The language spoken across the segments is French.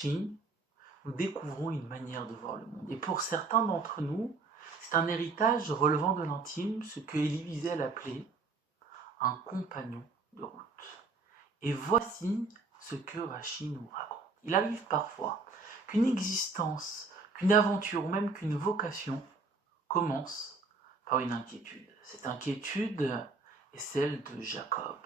Chine, nous découvrons une manière de voir le monde. Et pour certains d'entre nous, c'est un héritage relevant de l'intime, ce que Elie Wiesel appelait un compagnon de route. Et voici ce que Rachid nous raconte. Il arrive parfois qu'une existence, qu'une aventure ou même qu'une vocation commence par une inquiétude. Cette inquiétude est celle de Jacob.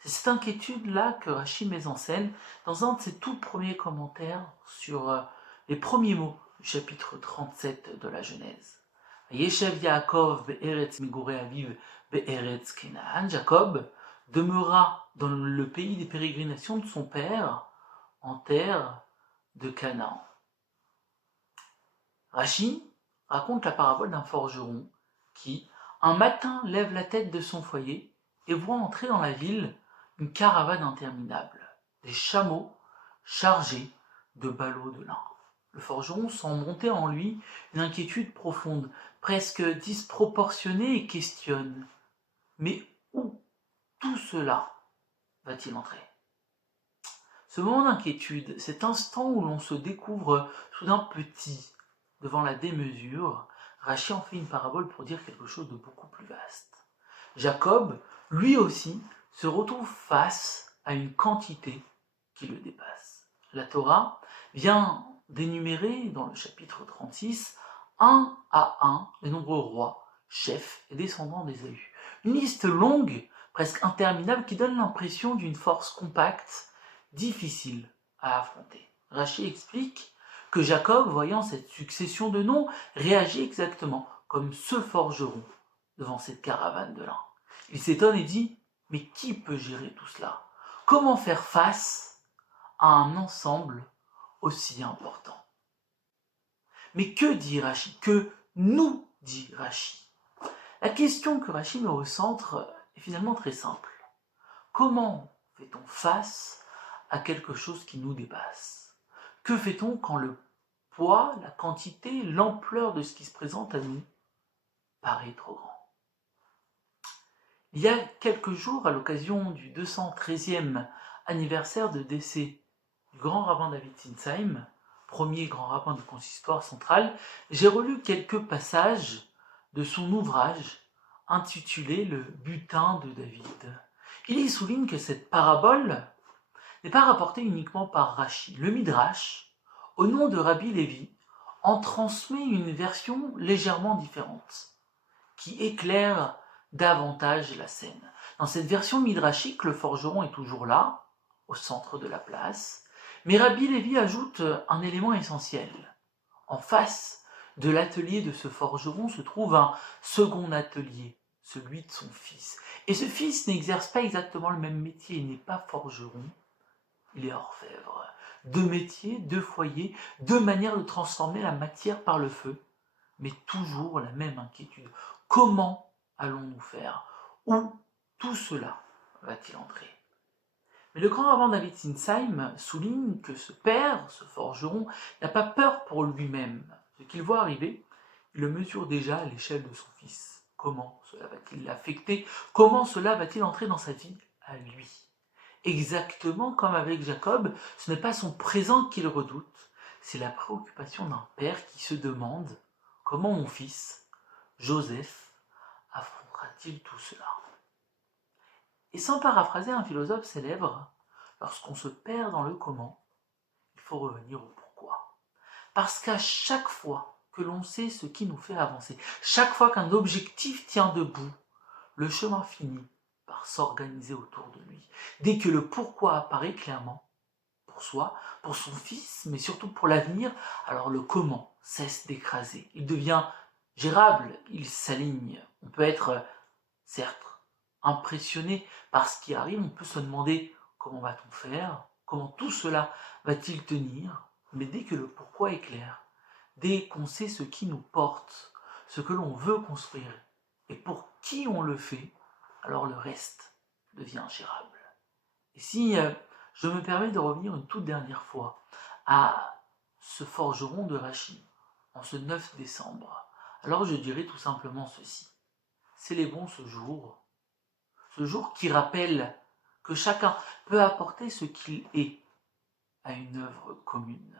C'est cette inquiétude-là que Rachid met en scène dans un de ses tout premiers commentaires sur les premiers mots du chapitre 37 de la Genèse. Yeshev Yaakov be'eretz migorei aviv be'eretz Kenaan. Jacob demeura dans le pays des pérégrinations de son père, en terre de Canaan. Rachid raconte la parabole d'un forgeron qui, un matin, lève la tête de son foyer et voit entrer dans la ville une caravane interminable, des chameaux chargés de ballots de lin. Le forgeron sent monter en lui une inquiétude profonde, presque disproportionnée, et questionne: mais où tout cela va-t-il entrer? Ce moment d'inquiétude, cet instant où l'on se découvre soudain petit devant la démesure, Rachid en fait une parabole pour dire quelque chose de beaucoup plus vaste. Jacob, lui aussi, se retrouve face à une quantité qui le dépasse. La Torah vient d'énumérer dans le chapitre 36 un à un les nombreux rois, chefs et descendants d'Ésaü. Une liste longue, presque interminable, qui donne l'impression d'une force compacte, difficile à affronter. Rachid explique que Jacob, voyant cette succession de noms, réagit exactement comme ce forgeron devant cette caravane de lin. Il s'étonne et dit: mais qui peut gérer tout cela? Comment faire face à un ensemble aussi important? Mais que dit Rachid? Que nous dit Rachid? La question que Rachid met au centre est finalement très simple. Comment fait-on face à quelque chose qui nous dépasse? Que fait-on quand le poids, la quantité, l'ampleur de ce qui se présente à nous paraît trop grand? Il y a quelques jours, à l'occasion du 213e anniversaire de décès du grand rabbin David Sinsheim, premier grand rabbin de consistoire central, j'ai relu quelques passages de son ouvrage intitulé Le butin de David. Il y souligne que cette parabole n'est pas rapportée uniquement par Rachi. Le Midrash, au nom de Rabbi Lévi, en transmet une version légèrement différente, qui éclaire davantage la scène. Dans cette version midrashique, le forgeron est toujours là, au centre de la place, mais Rabbi Lévi ajoute un élément essentiel. En face de l'atelier de ce forgeron se trouve un second atelier, celui de son fils. Et ce fils n'exerce pas exactement le même métier, il n'est pas forgeron, il est orfèvre. Deux métiers, deux foyers, deux manières de transformer la matière par le feu, mais toujours la même inquiétude. Comment allons-nous faire? Où tout cela va-t-il entrer? Mais le grand rabbin David Sinsheim souligne que ce père, ce forgeron, n'a pas peur pour lui-même. Ce qu'il voit arriver, il le mesure déjà à l'échelle de son fils. Comment cela va-t-il l'affecter? Comment cela va-t-il entrer dans sa vie à lui? Exactement comme avec Jacob, ce n'est pas son présent qu'il redoute, c'est la préoccupation d'un père qui se demande: comment mon fils, Joseph, affrontera-t-il tout cela? Et sans paraphraser un philosophe célèbre, lorsqu'on se perd dans le comment, il faut revenir au pourquoi. Parce qu'à chaque fois que l'on sait ce qui nous fait avancer, chaque fois qu'un objectif tient debout, le chemin finit par s'organiser autour de lui. Dès que le pourquoi apparaît clairement, pour soi, pour son fils, mais surtout pour l'avenir, alors le comment cesse d'écraser. Il devient gérable, il s'aligne. On peut être, certes, impressionné par ce qui arrive, on peut se demander comment va-t-on faire, comment tout cela va-t-il tenir, mais dès que le pourquoi est clair, dès qu'on sait ce qui nous porte, ce que l'on veut construire, et pour qui on le fait, alors le reste devient gérable. Et si je me permets de revenir une toute dernière fois à ce forgeron de Rachid, en ce 9 décembre, alors je dirais tout simplement ceci. Célébrons ce jour qui rappelle que chacun peut apporter ce qu'il est à une œuvre commune.